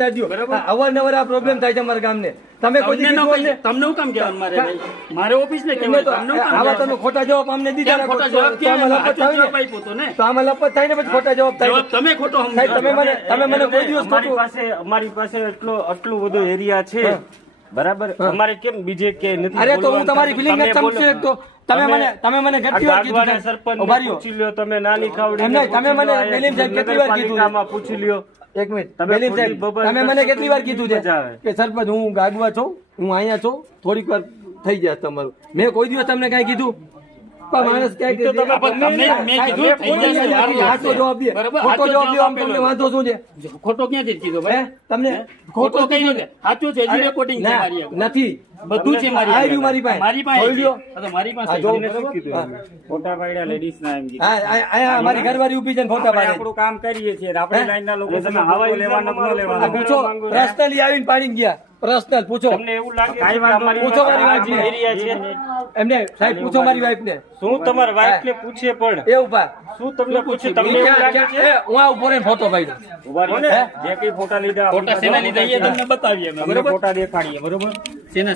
અવારનવાર આ પ્રોબ્લેમ થાય છે અમારા ગામને. તમે કોઈ તમને હું કામ કહેવાનું મારે મારે ઓફિસ ને આવા તમે ખોટા જવાબ અમને દીધા ખોટા જવાબ? તો આમાં લપત થાય ને. પછી ખોટા જવાબ થાય તમે ખોટો તમે મને તમે મને કોઈ દિવસ અમારી પાસે અમારી પાસે એટલો આટલું બધો એરિયા છે. બરાબર? અમારે કેમ બીજે કે નથી અરે તો હું તમારી? ફિલિંગ તમે સમજી. શકતો તમે મને તમે મને કેટલી વાર કીધું રહ્યો. પૂછી લ્યો તમે નાની ખાવડી તમે મને સાહેબ કેટલી વાર કીધું? પૂછી લ્યો. એક મિનિટ. તમે સાહેબ, તમે મને કેટલી વાર કીધું છે? કે સરપંચ હું ગાગવા છું હું અહીંયા છું થોડીક વાર થઈ જશે તમારું. મેં કોઈ દિવસ તમને કઈ કીધું? માણસ જવાબ દે. ખોટો જવાબ દે તમને વાંધો શું છે? ખોટો ક્યાંથી કીધો ભાઈ? તમને ખોટો કઈ સાચું છે રેકોર્ડિંગ મારી નથી. બધું છે મારી પાસે. મારી પાસે મારી પાસે ફોટા પાડ્યા લેડીઝ ના એમ ઘરવાળી ઊભી છે ને ફોટા પાડે આપણું કામ કરીએ છીએ. આપણે લાઈન ના લોકો તમે હવા લેવાના ન લેવાના પૂછો પર્સનલી આવીને પાડીને ગયા. પર્સનલ પૂછો. તમને એવું લાગે છે કાંઈ કે વાંધો અમારી પૂછો મારી આ વાતને. એરિયા છે? એમને સાહેબ પૂછો મારી વાઈફ ને શું તમારા વાઈફ ને પૂછે પણ? એ ઊભા. શું તમને પૂછે? તમને એવું લાગે છે? હું આ ઉપર ફોટો ભાઈ ઊભા ને જે કઈ ફોટા લીધા ફોટા લીધા એ તમને બતાવીએ બરોબર? ફોટા દેખાડીએ બરોબર? શેના